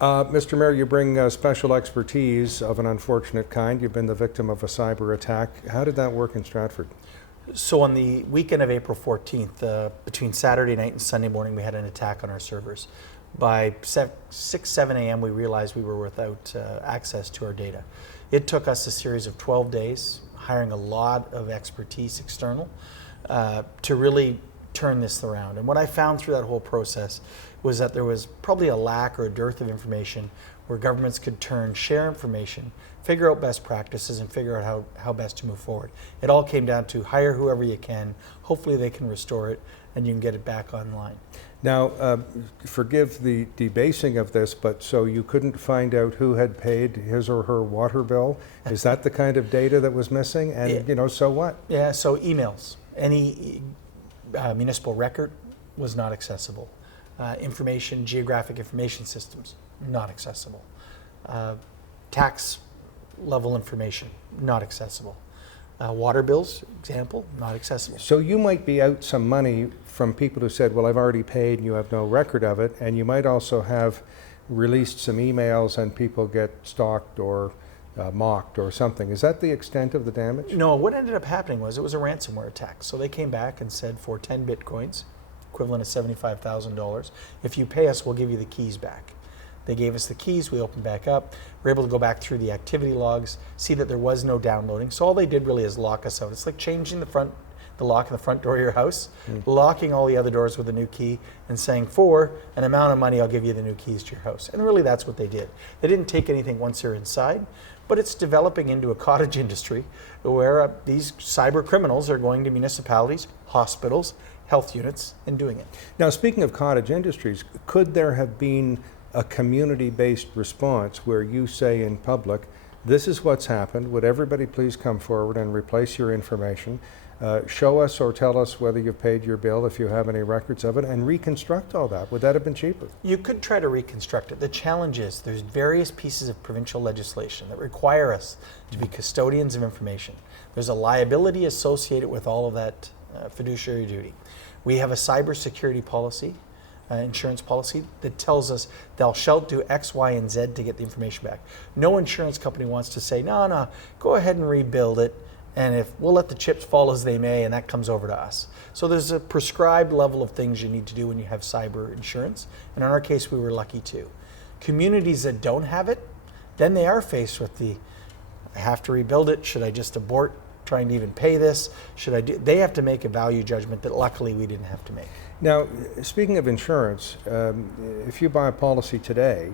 Mr. Mayor, you bring special expertise of an unfortunate kind. You've been the victim of a cyber attack. How did that work in Stratford? So on the weekend of April 14th, between Saturday night and Sunday morning, we had an attack on our servers. By 6, 7 a.m., we realized we were without access to our data. It took us a series of 12 days, hiring a lot of expertise external, to really turn this around. And what I found through that whole process was that there was probably a lack or a dearth of information where governments could share information, figure out best practices, and figure out how best to move forward. It all came down to hire whoever you can, hopefully they can restore it, and you can get it back online. Now, forgive the debasing of this, but so you couldn't find out who had paid his or her water bill? Is that the kind of data that was missing? And, so what? Yeah, so emails. Any municipal record was not accessible. Geographic information systems, not accessible. Tax level information, not accessible. Water bills, example, not accessible. So you might be out some money from people who said, well, I've already paid and you have no record of it, and you might also have released some emails and people get stalked or mocked or something. Is that the extent of the damage? No, what ended up happening was it was a ransomware attack. So they came back and said for 10 bitcoins, equivalent of $75,000, if you pay us, we'll give you the keys back. They gave us the keys, we opened back up, we're able to go back through the activity logs, see that there was no downloading. So all they did really is lock us out. It's like changing the lock in the front door of your house, locking all the other doors with a new key and saying, for an amount of money, I'll give you the new keys to your house. And really that's what they did. They didn't take anything once they're inside, but it's developing into a cottage industry where these cyber criminals are going to municipalities, hospitals, health units, and doing it. Now, speaking of cottage industries, could there have been a community-based response where you say in public, this is what's happened, would everybody please come forward and replace your information, show us or tell us whether you've paid your bill if you have any records of it, and reconstruct all that? Would that have been cheaper? You could try to reconstruct it. The challenge is there's various pieces of provincial legislation that require us to be custodians of information. There's a liability associated with all of that fiduciary duty. We have a cybersecurity policy, insurance policy, that tells us thou shalt do X, Y, and Z to get the information back. No insurance company wants to say, no, go ahead and rebuild it, and if we'll let the chips fall as they may, and that comes over to us. So there's a prescribed level of things you need to do when you have cyber insurance, and in our case, we were lucky too. Communities that don't have it, then they are faced with I have to rebuild it, should I just abort trying to even pay this? They have to make a value judgment that luckily we didn't have to make. Now, speaking of insurance, if you buy a policy today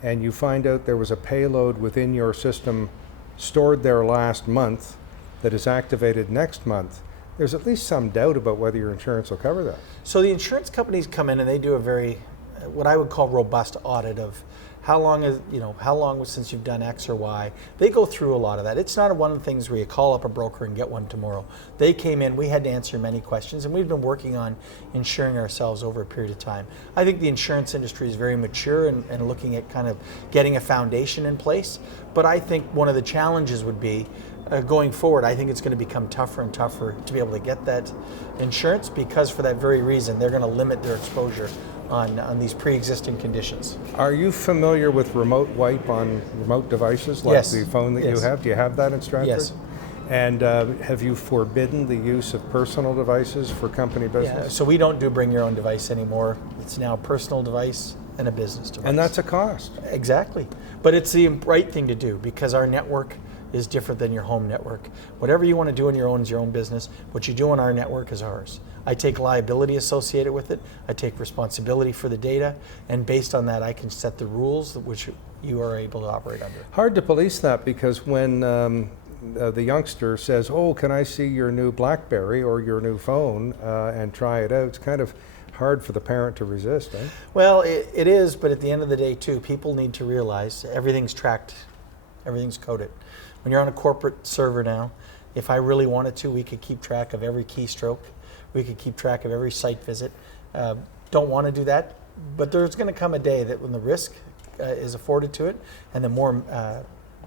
and you find out there was a payload within your system stored there last month that is activated next month, there's at least some doubt about whether your insurance will cover that. So the insurance companies come in and they do a very, what I would call robust audit of how long since you've done X or Y. They go through a lot of that. It's not one of the things where you call up a broker and get one tomorrow. They came in, we had to answer many questions, and we've been working on insuring ourselves over a period of time. I think the insurance industry is very mature and looking at kind of getting a foundation in place, but I think one of the challenges would be going forward, I think it's going to become tougher and tougher to be able to get that insurance because for that very reason, they're going to limit their exposure on these pre-existing conditions. Are you familiar with remote wipe on remote devices like Yes. the phone that you have? Do you have that in Stratford? Yes. And have you forbidden the use of personal devices for company business? Yeah, so we don't do bring your own device anymore. It's now a personal device and a business device. And that's a cost. Exactly. But it's the right thing to do because our network is different than your home network. Whatever you want to do on your own is your own business. What you do on our network is ours. I take liability associated with it. I take responsibility for the data. And based on that, I can set the rules which you are able to operate under. Hard to police that because when the youngster says, oh, can I see your new BlackBerry or your new phone and try it out, it's kind of hard for the parent to resist, eh? Well, it is, but at the end of the day, too, people need to realize everything's tracked, everything's coded. When you're on a corporate server now, if I really wanted to, we could keep track of every keystroke. We could keep track of every site visit. Don't want to do that, but there's going to come a day that when the risk is afforded to it, and the more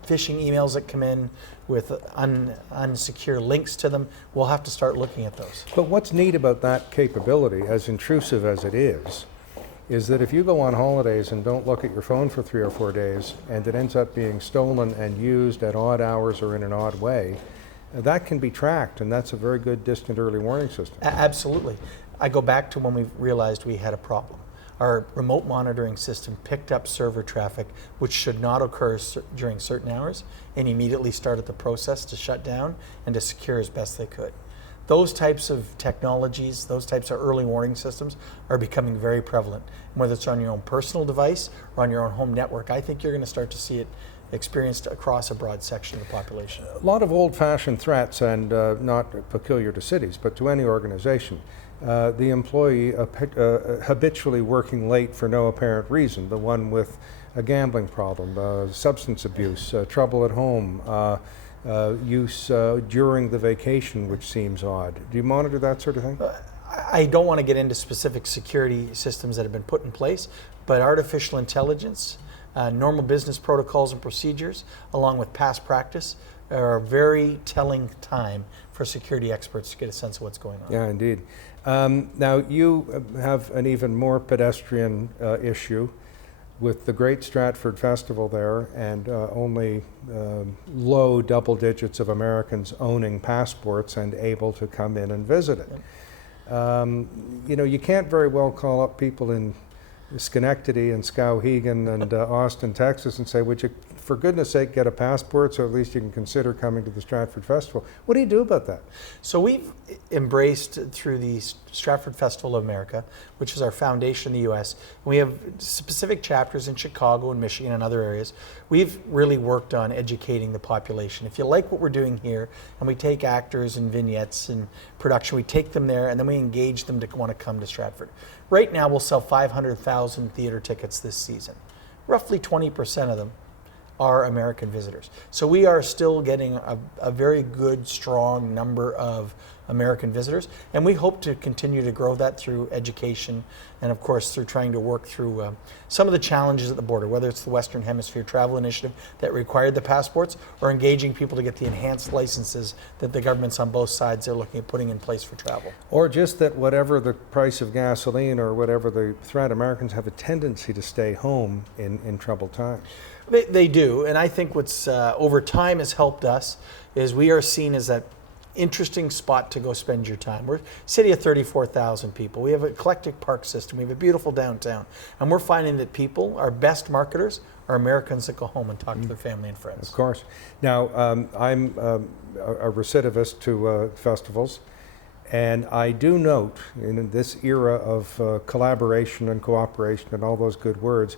phishing emails that come in with unsecure links to them, we'll have to start looking at those. But what's neat about that capability, as intrusive as it is is that if you go on holidays and don't look at your phone for 3 or 4 days, and it ends up being stolen and used at odd hours or in an odd way, that can be tracked, and that's a very good distant early warning system. Absolutely. I go back to when we realized we had a problem. Our remote monitoring system picked up server traffic, which should not occur during certain hours, and immediately started the process to shut down and to secure as best they could. Those types of technologies, those types of early warning systems are becoming very prevalent. Whether it's on your own personal device or on your own home network, I think you're going to start to see it experienced across a broad section of the population. A lot of old-fashioned threats, and not peculiar to cities, but to any organization. The employee habitually working late for no apparent reason, the one with a gambling problem, substance abuse, trouble at home, use during the vacation, which seems odd. Do you monitor that sort of thing? I don't want to get into specific security systems that have been put in place, but artificial intelligence, normal business protocols and procedures, along with past practice, are a very telling time for security experts to get a sense of what's going on. Yeah, indeed. Now, you have an even more pedestrian issue with the Great Stratford Festival there, and only low double digits of Americans owning passports and able to come in and visit it. You know, you can't very well call up people in Schenectady and Skowhegan and Austin, Texas, and say, would you, for goodness sake, get a passport so at least you can consider coming to the Stratford Festival? What do you do about that? So we've embraced, through the Stratford Festival of America, which is our foundation in the US, and we have specific chapters in Chicago and Michigan and other areas. We've really worked on educating the population. If you like what we're doing here, and we take actors and vignettes and production, we take them there and then we engage them to want to come to Stratford. Right now we'll sell 500,000 theater tickets this season. Roughly 20% of them are American visitors. So we are still getting a very good, strong number of American visitors, and we hope to continue to grow that through education and, of course, through trying to work through some of the challenges at the border, whether it's the Western Hemisphere Travel Initiative that required the passports, or engaging people to get the enhanced licenses that the governments on both sides are looking at putting in place for travel. Or just that whatever the price of gasoline or whatever the threat, Americans have a tendency to stay home in troubled times. They do, and I think what's over time has helped us is we are seen as that interesting spot to go spend your time. We're a city of 34,000 people. We have an eclectic park system. We have a beautiful downtown. And we're finding that people, our best marketers, are Americans that go home and talk to their family and friends. Of course. Now, I'm a recidivist to festivals, and I do note in this era of collaboration and cooperation and all those good words,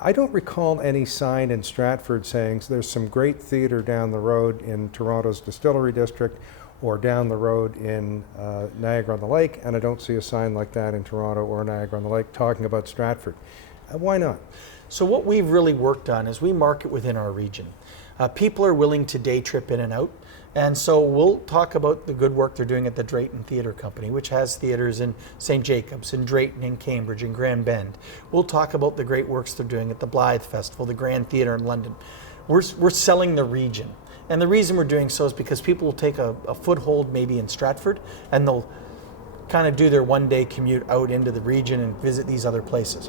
I don't recall any sign in Stratford saying there's some great theater down the road in Toronto's Distillery District or down the road in Niagara-on-the-Lake, and I don't see a sign like that in Toronto or Niagara-on-the-Lake talking about Stratford. Why not? So what we've really worked on is we market within our region. People are willing to day trip in and out, and so we'll talk about the good work they're doing at the Drayton Theatre Company, which has theaters in St. Jacobs, in Drayton, in Cambridge, in Grand Bend. We'll talk about the great works they're doing at the Blythe Festival, the Grand Theatre in London. We're selling the region. And the reason we're doing so is because people will take a foothold maybe in Stratford, and they'll kind of do their one-day commute out into the region and visit these other places.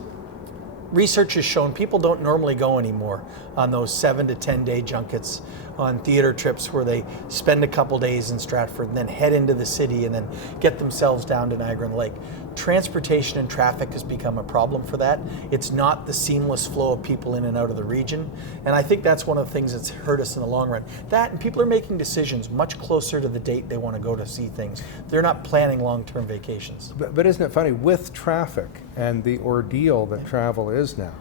Research has shown people don't normally go anymore on those 7 to 10 day junkets on theater trips where they spend a couple days in Stratford and then head into the city and then get themselves down to Niagara-on-the-Lake. Transportation and traffic has become a problem for that. It's not the seamless flow of people in and out of the region. And I think that's one of the things that's hurt us in the long run. That, and people are making decisions much closer to the date they want to go to see things. They're not planning long-term vacations. But isn't it funny, with traffic and the ordeal that travel is now,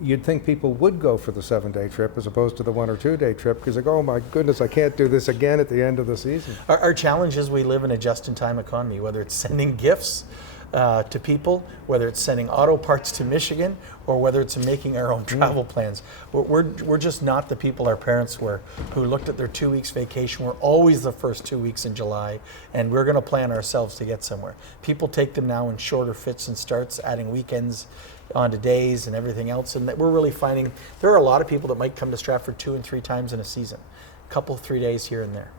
you'd think people would go for the 7-day trip as opposed to the 1 or 2 day trip because they go, oh my goodness, I can't do this again at the end of the season. Our challenge is we live in a just-in-time economy, whether it's sending gifts to people, whether it's sending auto parts to Michigan, or whether it's making our own travel plans. We're just not the people our parents were, who looked at their 2 weeks vacation. We're always the first 2 weeks in July, and we're going to plan ourselves to get somewhere. People take them now in shorter fits and starts, adding weekends onto days and everything else, and that we're really finding there are a lot of people that might come to Stratford 2 and 3 times in a season, a couple, 3 days here and there.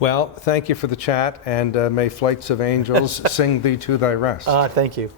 Well, thank you for the chat, and may flights of angels sing thee to thy rest. Thank you.